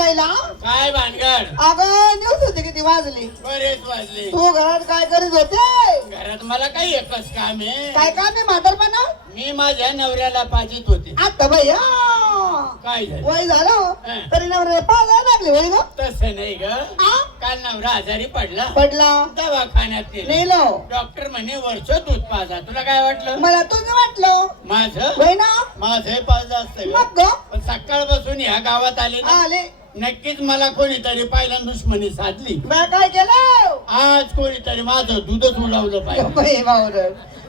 आपल्याला काय भानगड? अगं न्यूज होती किती वाजली. बरेच वाजले. तू घरात काय करीत होते? घरात मला काही एकच काम आहे. काय काम आहे म्हातारपणा? मी माझ्या नवऱ्याला पाजीत होते. आता भैया काय झालं? वय झालं हं. तरी नवरे पाहायला लागले वय ग. तसं नाही ग. आ? काल नवरा आजारी पडला. पडला दवाखान्यात नेलं. नेलो. डॉक्टर म्हणे वर्ष दूध पाजा. तुला काय वाटलं? मला तुझं वाटलं माझं वय ना. माझं पाज असतं मग ग पण सकाळपासून ह्या गावात आले ना, आले नक्कीच मला कोणीतरी पहिला दुश्मनी साधली. बा काय केलं? आज कोणीतरी माझं दूधच उडवलं पाहिजे. बाई भाऊर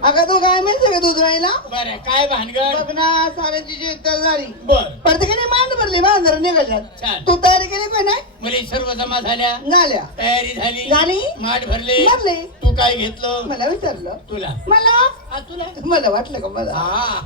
अगं तू काय माहिती का दूध राहिला? बरं काय भानगड? बघ ना साऱ्यांची शेत झाली. बर प्रत्येकाने मान भरली बांधर निघाल्यात. छान. तू तयारी केली काय नाही? मुली सर्व जमा झाल्या. झाल्या तयारी झाली. झाली. माठ भरले. भरले. तू काय घेतलं? मला विचारलं. तुला मला हा, तुला मला वाटलं का मला हा.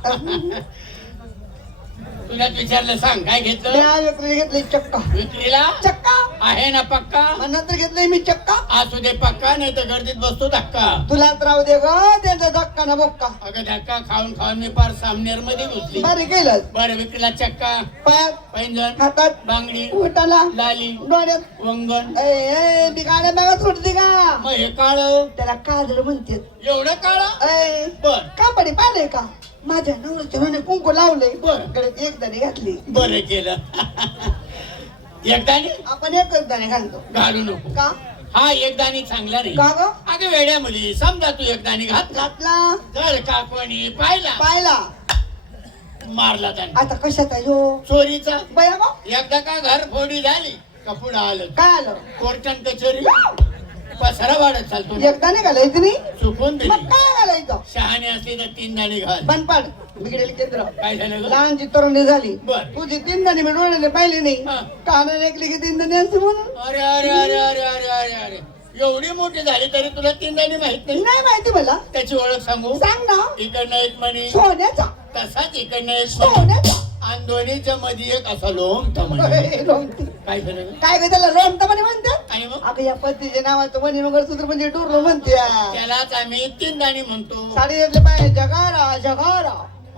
तुला विचारलं सांग काय घेतलं? त्या विक्री घेतली चक्का. विक्रीला चक्का आहे ना पक्का? मग नंतर घेतली मी चक्का. असू दे पक्का नाही तर गर्दीत बसतो धक्का. तुला राहू दे ग त्यांचा धक्का ना बोक्का. अगं धक्का खाऊन खाऊन मी पार सामनेर मध्ये घुसली. बरे केलं. बरं विक्रीला चक्का, पायात पैंजण, हातात बांगडी, उठाला लाली, डोळ्यात वंगण. ए मी गाड्या बघा सोडते का? मग हे काळ त्याला काजळ म्हणते. एवढं काळ? ए बर कापडी पाहिले का? माझ्या नवऱ्याच्या म्हणे कुंकू लावले. बरं. कडे एक दाणे घातली. बरं केलं. एकदानी आपण एकच दाणे घालतो. घालू नको. का? हा एकदानी चांगला नाही. का ग? अगं वेड्या मुली समजा तू एकदानी घातला घातला जर का कोणी पाहिला पाहिला मारला त्याने आता कशात आहे हो? चोरीचा. बया मग एकदा का घर फोडी झाली का पुढं आलं काय आलं? कोर्टन कचोरी पसारा वाढत चालतो. एकदा नाही घालायचं नाही. चुकून मग दिली. काय घालायचं? शहाणे असली तर 3 दाणे घाल. बनपाड बिघडेल केंद्र. काय झालं ग? लहानची तरुणी झाली. बरं. तुझी 3 दाणे मी डोळ्याने पाहिली नाही. हा. कानाने ऐकली की 3 दाणे असते म्हणून. अरे अरे अरे अरे अरे अरे अरे एवढी मोठी झाली तरी तुला 3 दाणे माहित नाही? नाही माहिती मला. त्याची ओळख सांगू? सांग ना. इकडनं एक म्हणी सोन्याचा तसाच इकडनं एक म्हणी. सोन्याचा आणि दोन्हीच्या मध्ये एक असा लोम म्हणे. ए, लोमती. काय झालं ग? काय ग त्याला लोमता म्हणे म्हणतात. आणि मग अगं या पत्नीच्या नावाचं म्हणे मंगळसूत्र म्हणजे डोरलो म्हणते. त्यालाच आम्ही 3 दाणे म्हणतो. साडी घेतली पाहिजे जगारा जगारा.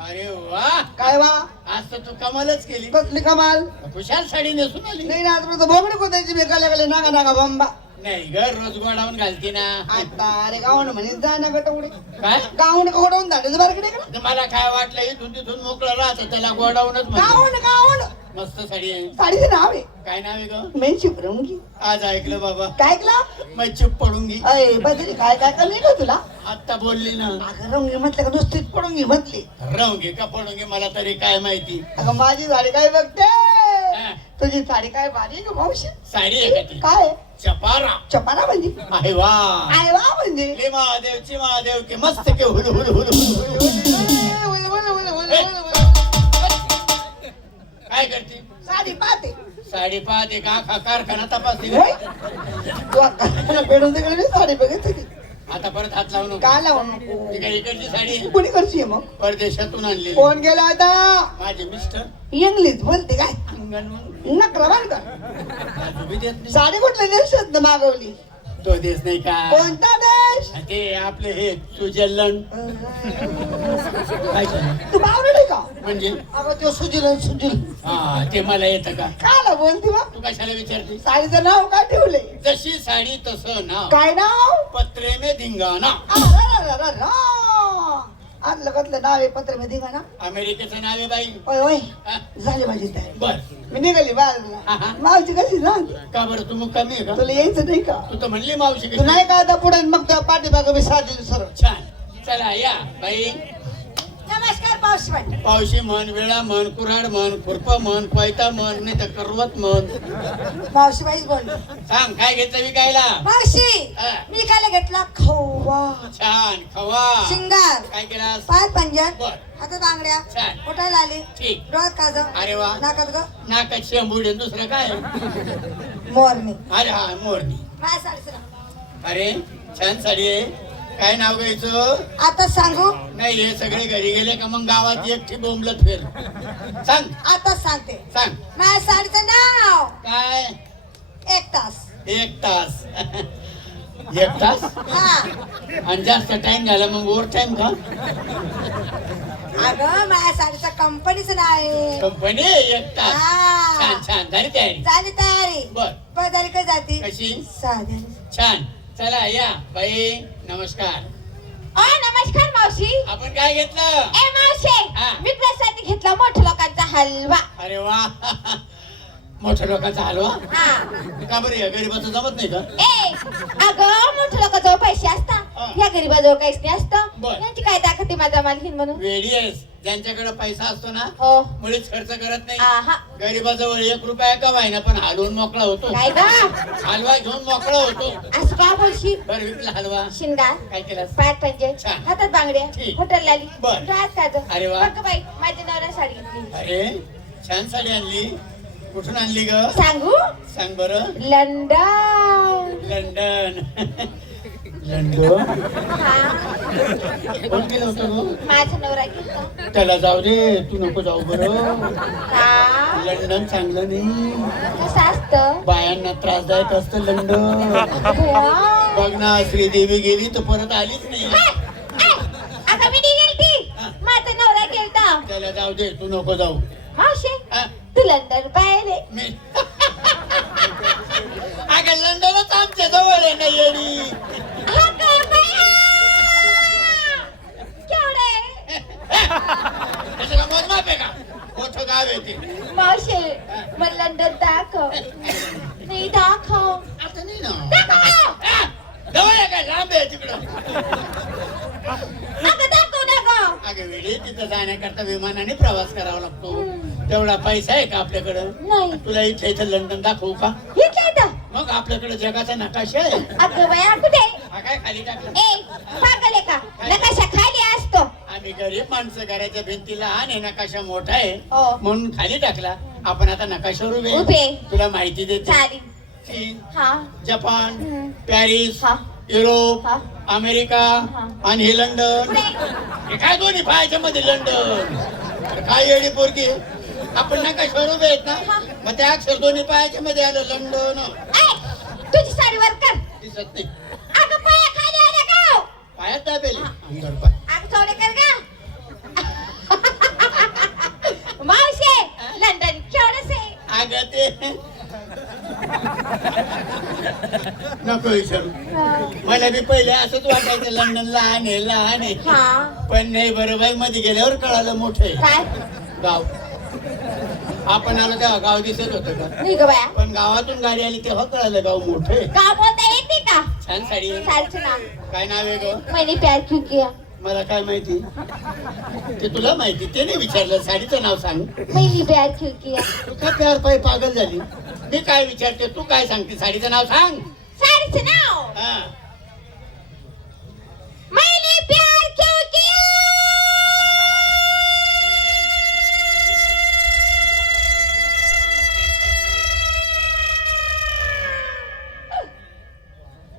अरे वा काय वा आज तर तू कमालच केली. कसली कमाल. खुशाल साडी नेसून आली. नाही ना आता बोबडी कोतायची मी गाल्या गाल्या नागा नागा बंबा. नाही ग रोज गोडावून घालते ना. आता अरे गावण म्हणे जा ना गटवडे काय गावण गोडवून धाडायचं बारकडे का तर मला काय वाटलं इथून तिथून मोकळं राहतं त्याला गोडावूनच म्हणतो. गावण गावण मस्त साडी आहे. साडीचं नाव आहे काय नाव आहे ग? मेन शिपरंगी. आज ऐकलं बाबा काय ऐकला? मग चुप पडून घे. अय बदली काय काय कमी का तुला? आता बोलली ना. अगं रंगी म्हटलं का नुसतीच पडून घे म्हटली. राहून घे का पडून घे मला तरी काय माहिती. अगं माझी साडी काय बघते? हा, तुझी साडी काय भारी आहे का मावशी? साडी आहे का ती? काय चपारा चपाना म्हणजे आहे वा. आय वा म्हणजे ले महादेवची महादेव के मस्त के हुलू हुलू हुलू हुलू हुलू. काय करते? साडी पाहते. साडी पाहते का आखा कारखाना तपासते होय? का? तू आता पेडून तिकडे साडी बघत होती. आता परत हात लावू नको. काय लावू नको. ती काय इकडची साडी आहे? कुणी करशील मग? परदेशातून आणलेली. कोण गेला होता? माझे मिस्टर इंग्लिश बोलते काय? अंगण मग नकरा बांध कर. बाजू बी देत नाही. साडी कुठल्या देशात मागवली? तो देश नाही का कोणता देश? ते आपले हे स्वित्झर्लंड. काय झालं? तू बावरडे का? म्हणजे अगं तो सुजील सुजील. हा ते मला येतं का? काला बोलती बा? तू कशाला विचारते? साडीचं नाव काय ठेवले? जशी साडी तसं नाव. काय नाव? पत्रे में धिंगाणा. आतलं कतलं नाव आहे पत्र मध्ये का ना? अमेरिकेचं नाव आहे बाई. होय होय हा? झाली माझी तयारी. बर मी निघाली हा, बाजूला. हा. मावशी कशी ना? का बरं तू मग कमी आहे का? तुला यायचं नाही का? तू तर म्हणली मावशी तू कशी? नाही का आता पुढे मग त्या पाठीमागं मी साधी सरळ. छान चला या बाई. नमस्कार पावशीबाई. पावशी म्हण वेळा म्हण कुऱ्हाड म्हण खुरपा म्हण कोयता म्हण नाही तर करवत म्हण. मावशीबाईच बोल. सांग काय घेतलं विकायला? मावशी हा. मी काय घेतला खवा छान खवा. शिंगार काय केलास? पाय पंजर बर हातात आंगड्या छान पोटायला आले ठीक. डोळ्यात काजळ अरे वा नाकात ग नाकात शेंबुडे दुसरं काय? मोरणी. अरे हा मोरणी. माझ्या साडीचं नाव. अरे छान साडी आहे. काय नाव घ्यायचं? आता सांगू? नाही हे सगळे घरी गेले का मग गावात एकटी बोंबलत फिर. सांग आता सांगते. सांग माझ्या साडीचं नाव काय? 1 तास. 1 तास. 1 तास हा आणि जास्त टाइम झाला मग ओव्हर टाइम का? अगं माझ्या साडीचं कंपनीचं नाव आहे. कंपनी एकटा हा. छान छान झाली तयारी झाली तयारी. बर पदारी काय जाती कशी साध्या. छान चला या बाई नमस्कार. नमस्कार मावशी. आपण काय घेतलं ए मावशी हा. मी प्रसाद घेतला मोठ्या लोकांचा हलवा. अरे वा मोठ्या लोकांचा हलवा हा. का बरं या गरीबाचं जमत नाही का ए अगं मोठ्या लोकांजवळ पैसे हा. असतात या गरीबाजवळ काहीच नाही असतं. बर. यांची काय ताकद आहे माझा माल घेईन म्हणून. वेडी आहेस ज्यांच्याकडे पैसा असतो ना हो. मुळीच खर्च करत नाही आहा. गरीबाजवळ 1 रुपया कमायना पण हलवून मोकळा होतो काय गा हलवा घेऊन मोकळा होतो. असं का बोलशील. बरं विकला हलवा शिंगार काय केलं पायात पंजे छान. हातात बांगड्या ठीक. हॉटेल आली बर. डोळ्यात काजळ. अरे वा. बघ बाई माझ्या नवऱ्याने साडी घेतली. अरे छान साडी आणली कुठून आणली ग सांगू सांग बरं लंडन. लंडन लंडन हा कोण केलं होतं ग माझा नवरा घेतला. त्याला जाऊ दे तू नको जाऊ बरं का लंडन चांगलं नाही कसं असतं. बायांना त्रासदायक असतं लंडन भया. बघ ना श्रीदेवी गेली तर परत आलीच नाही आता मी गेलती हा. माझा नवरा गेलता. त्याला जाऊ दे तू नको जाऊ मावशी हा? तू लंडन पाहिले. मी अगं लंडनच आमच्या जवळ आहे ना येडी हा का बाया? केवढे त्याचं का मोजमाप आहे का मोठं गाव आहे ते मावशी मला लंडन दाखव. नाही दाखव. आता नाही ना दाखव. जवळ आहे काय लांब आहे तिकडं अगं दाखव ना गं. अगं वेळी तिथं जाण्याकरता विमानाने प्रवास करावा लागतो तेवढा पैसा आहे का आपल्याकडं नाही तुला इथे इथं लंडन दाखवू का हे काय तर. मग आपल्याकडे जगाचा नकाशा आहे अगं बाया कुठे. हा काय खाली टाकला ए पागल आहे का नकाशा खाली असतो. आम्ही गरीब माणसं घराच्या भिंती लहान आहे नकाशा मोठा आहे हो. म्हणून खाली टाकला आपण आता नकाशावर उभे. उभे तुला माहिती देते चालेल. चीन हा जपान हम्म. पॅरिस हा. युरोप हा. अमेरिका हा. आणि हे लंडन हे काय दोन्ही पायाच्या मध्ये लंडन अरे काय येडी पोरगी आपण नकाशावर उभे आहेत ना मग त्या अक्षर दोन्ही पायाच्या मध्ये आलं लंडन ए, तुझी साडी वर कर. दिसत नाही अगं पाया खाली आल्या का. पायात दाबेल अंदर पाय अगं चौडे कर का. मावशी लंडन केवढंच आहे. अगं ते नको विचारू मला बी पहिले असंच वाटायचं लंडन लहान आहे हा पण नाही बरं बाई मध्ये गेल्यावर कळालं मोठे काय गाव आपण आलो तेव्हा गाव दिसत होतं का नाही ग बाया. पण गावातून गाडी आली तेव्हा कळालं गाव मोठे का बोलता येते का. छान साडी आहे. साडीचं नाव काय नाव आहे ग मैंने प्यार क्यों किया. मला काय माहिती ते तुला माहिती ते नाही विचारलं साडीचं नाव सांग मैंने प्यार क्यों किया. तू का प्यार पाय पागल झाली मी काय विचारते तू काय सांगते साडीचं नाव सांग साडीचं नाव हा मैंने प्यार क्यों किया.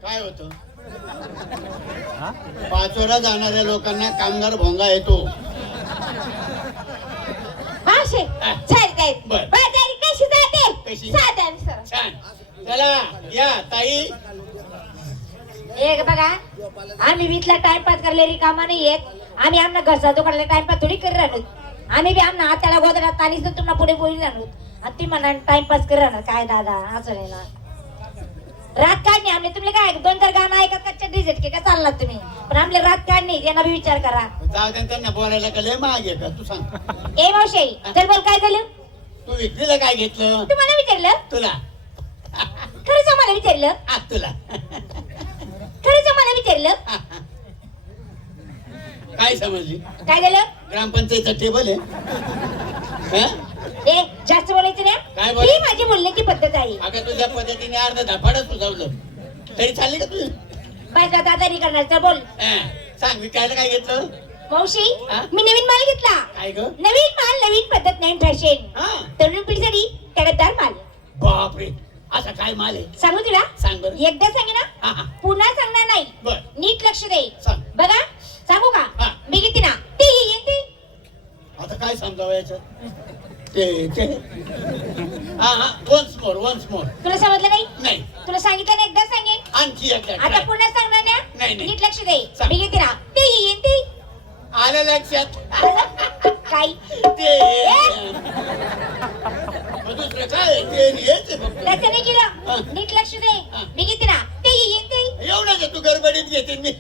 काय होतं पाचोरा जाणाऱ्या लोकांना कामगार भोंगा येतो मावशी साडी काय बर. बाजारी कशी जाते. कशी? साध्या सरळ. छान चला या ताई एक बघा आम्ही विथला टाइमपास करले रिकामा नाही येत. आम्ही आमना घरचा दुकानला टाइमपास थोडी करी राहतो. आम्ही बी आमना हाताला गोदरात तानीच तुम्हाला पुढे बोली राहतो आणि ती म्हणा टाइमपास करी राहणार काय दादा असं नाही ना. रात काढणे आमले तुम्ही काय 2-4 गाणं ऐकत कच्च्या डिझेट के का चाललात तुम्ही पण आमले रात काढणे यांना बी विचार करा. जाऊ दे त्यांना बोलायला का लय महाग आहे का तू सांग ए मावशी चल बोल काय झालं. तू विक्रीला काय घेतलं तुम्हाला विचारलं तुला खरंच आम्हाला विचारलं. तुला खरंच आम्हाला विचारलं. काय समजली काय झालं. ग्रामपंचायतचा टेबल आहे हं? ए जास्त बोलायचं ना. काय बोल ही माझी बोलण्याची पद्धत आहे. अगं तुझ्या पद्धतीने अर्ध धपाडच तुझवलं तरी चालली का तू माझा दादारी करणार तर बोल. सांग विकायला काय घेतलं मावशी हा? मी नवीन माल घेतला. काय ग नवीन माल नवीन पद्धत नवीन फॅशन हा तरुण पिढीसाठी त्यागतदार माल. बापरे असा काय माल आहे सांगू तुला सांग बरं एकदा सांगे ना हा हा पुन्हा सांगणार नाही. बर नीट लक्ष दे. सांग बघा सांगू का हा. मी घेते ना ती येते. आता काय समजावं याच्यात ते हा हा वन्स मोर तुला समजलं नाही. नाही तुला सांगितलं ना एकदा सांगेन आणखी एकदा आता try. पुन्हा सांगणार ना. नाही, नाही. नीट लक्ष दे. सांग. मी घेते ना ती येते. आलं लक्षात काही ते दुसरं काय ते हेच आहे फक्त. त्याचं नाही केलं नीट लक्ष दे मी घेते ना ते येईन ते एवढंच आहे, तू गडबडीत घेते मी ए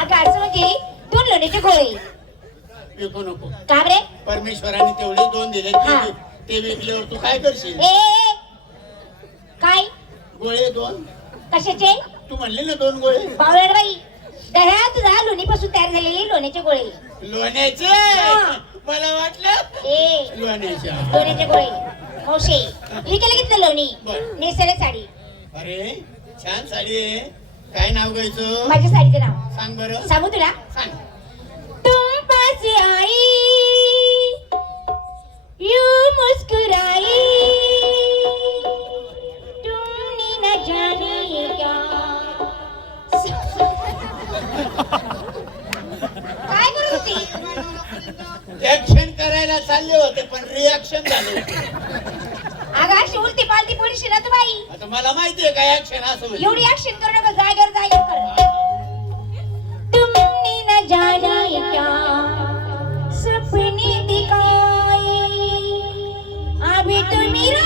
अगं असं म्हणजे 2 लोण्याचे गोळे विकू नको. का रे परमेश्वराने तेवढे 2 दिले हा. ते विकल्यावर तू काय करशील? ए काय गोळे 2 कशाचे तू म्हणले ना 2 गोळे बावळट बाई दह्या तुझा लोणीपासून तयार झालेले लोण्याचे गोळे लोण्याचे. मला वाटलं ए लोण्याच्या. लोण्याचे गोळे मावशी विकायला घेतलं लोणी बरं. नेसले साडी अरे छान साडी आहे. काय नाव घ्यायचं? माझ्या साडीचं नाव सांग बरं. सांगू तुला सांग. तुम पास आई यूं मुस्कुराई तुमने न जाने क्या काय करत होती ऍक्शन करायला चालले होते पण रिॲक्शन झालं. अगं अशी उलटी पालती पोलीस ना तू बाई आता मला माहितीये काय ऍक्शन असं म्हणजे. एवढी ऍक्शन करू नका जागेवर कर तुमने न जाना क्या सपने दिखाए अभी तो मेरा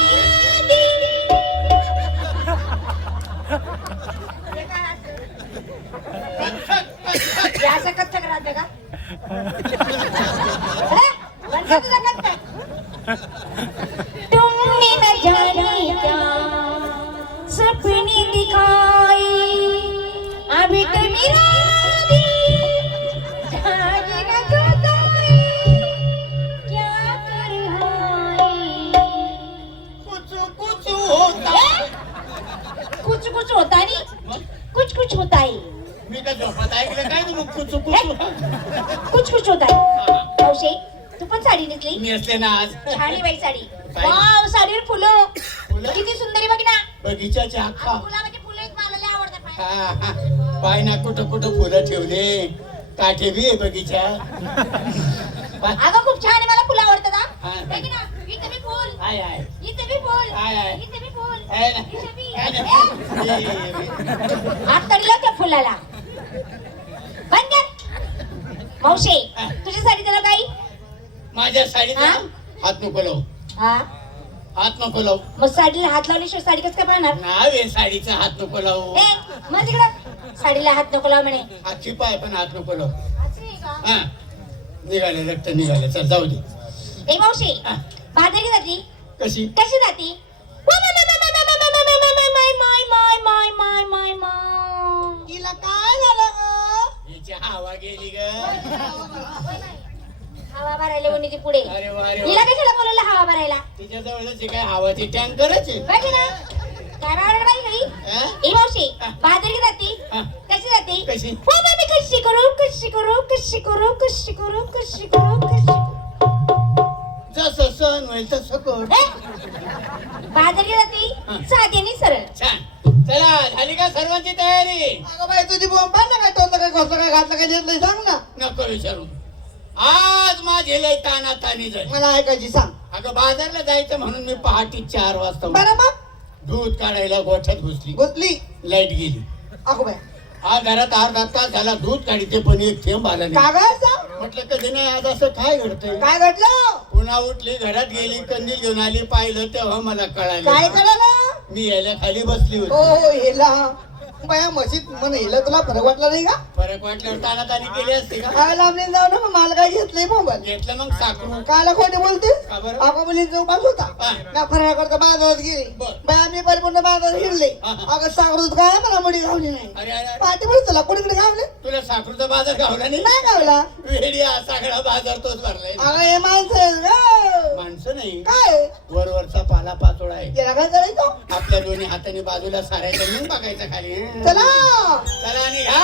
दिल हे असं कथ्थक राहतं का म्हणतो तुझा कथ्थक तुमने न जाना क्या सपने दिखाए अभी तो मेरा दिल जाने न चाहता है क्या कर कुछ होता. कुछ होता नहीं मग कुछ होता है मी का झोपत ऐकलं काय तू मग कुछ होता है मावशी तू पण साडी नेसली मी असले ना आज छान आहे बाई साडी बाई. वाव साडीवर फुलं फुलं? किती सुंदर आहे बघ ना बगीचाच्या अख्खा. गुलाबाची फुलं आहेत, मला लय आवडतात बाई. हा. पाय ना कुठं कुठं फुलं ठेवले. काठे बी आहे बगीचा. अगं खूप छान आहे मला फुलं आवडतात हा. हा है की ना इथे बी फुल हाय हाय इथे बी फुल हाय, हाय. इथे बी फुल हाय ना. इथे बी हाय ना. ए, ये, ये, ये. हात तडला त्या फुलाला बंद कर मावशी हा. तुझी साडी त्याला काही माझ्या साडीचा हा? हात नको लावू. हा हात नको लावू. मग साडीला हात लावल्याशिवाय साडी कसं काय पाहणार नाव आहे साडीचा हात नको लावू. ए मग तिकडं साडीला हात नको लाव म्हणे हातची पाय पण हात नको लावू. असं आहे का? हा निघाले रक्त निघाले. चल जाऊ दे. ए मावशी हा. बाजारी जाती कशी? कशी जाती माय तिला काय झालं ग? हिची हवा गेली ग. हवा भरायला कोणी ती पुढे अरे वा रे तिला वा. कशाला बोलवलं हवा भरायला तिच्या जवळच काय हवाची टँकरच आहे. बघ ना काय बाळगडाई घरी हा? ए मावशी हा. बाजारी जाती हा. कशी जाती कशी? हो मम्मी कशी करू कशी करू कशी करू कशी करू कशी करू कशी जसं सण होईल तसं कर. बाजारी जाती हा. साधी आणि सरळ छान. चला झाली का सर्वांची तयारी? अगं बाई तुझी बोंब पाह ना काय तोंड काय घोसलं काय घातलं काय घेतलंय सांग ना. नको विचारू. आज माझे लय ताना तानी जाईल. मला ऐकायची सांग. अगं बाजारला जायचं म्हणून मी पहाटे 4 वाजता बरं मग दूध काढायला गोठ्यात घुसली. गुतली. लाईट गेली. अगो बाई आज घरात अर्धा तास झाला दूध काढते पण एक थेंब आला नाही. कागद म्हटलं कधी नाही आज असं काय घडतंय. काय घडलं? पुन्हा उठली घरात गेली कंदी घेऊन आली पाहिलं तेव्हा मला काय कळालं. कळलं? मी यायला खाली बसली होती. हो हेला बाया मशीद म्हणे हेला तुला फरक वाटला नाही का? फरक वाटल्यावर ताना तानी केली असते का? काय लांबली जाऊ ना मग मला काय घेतलंय मोबाईल. घेतलं मग साखरू. काला खोटे बोलते का बरं? अगं मुलीचा उपास होता हा. का फराळ करता बाजारात गेली बर. बाया मी परिपूर्ण बाजारात हिरले हा, हा. अगं साखरूत काय मला मुडी गावली नाही. अरे अरे अरे. पाठी बोल तुला कोणीकडे गावले तुला साखरूचा बाजार गावला नाही? नाही गावला. वेडी हा सगळा बाजार तोच भरलाय. अगं हे माणसं आहेत गं. माणसं नाही काय वरवरचा पाला पाचोळा आहे. याला काय करायचं? आपल्या दोन्ही हाताने बाजूला सारायचं मग बघायचं खाली. चला चला निघा.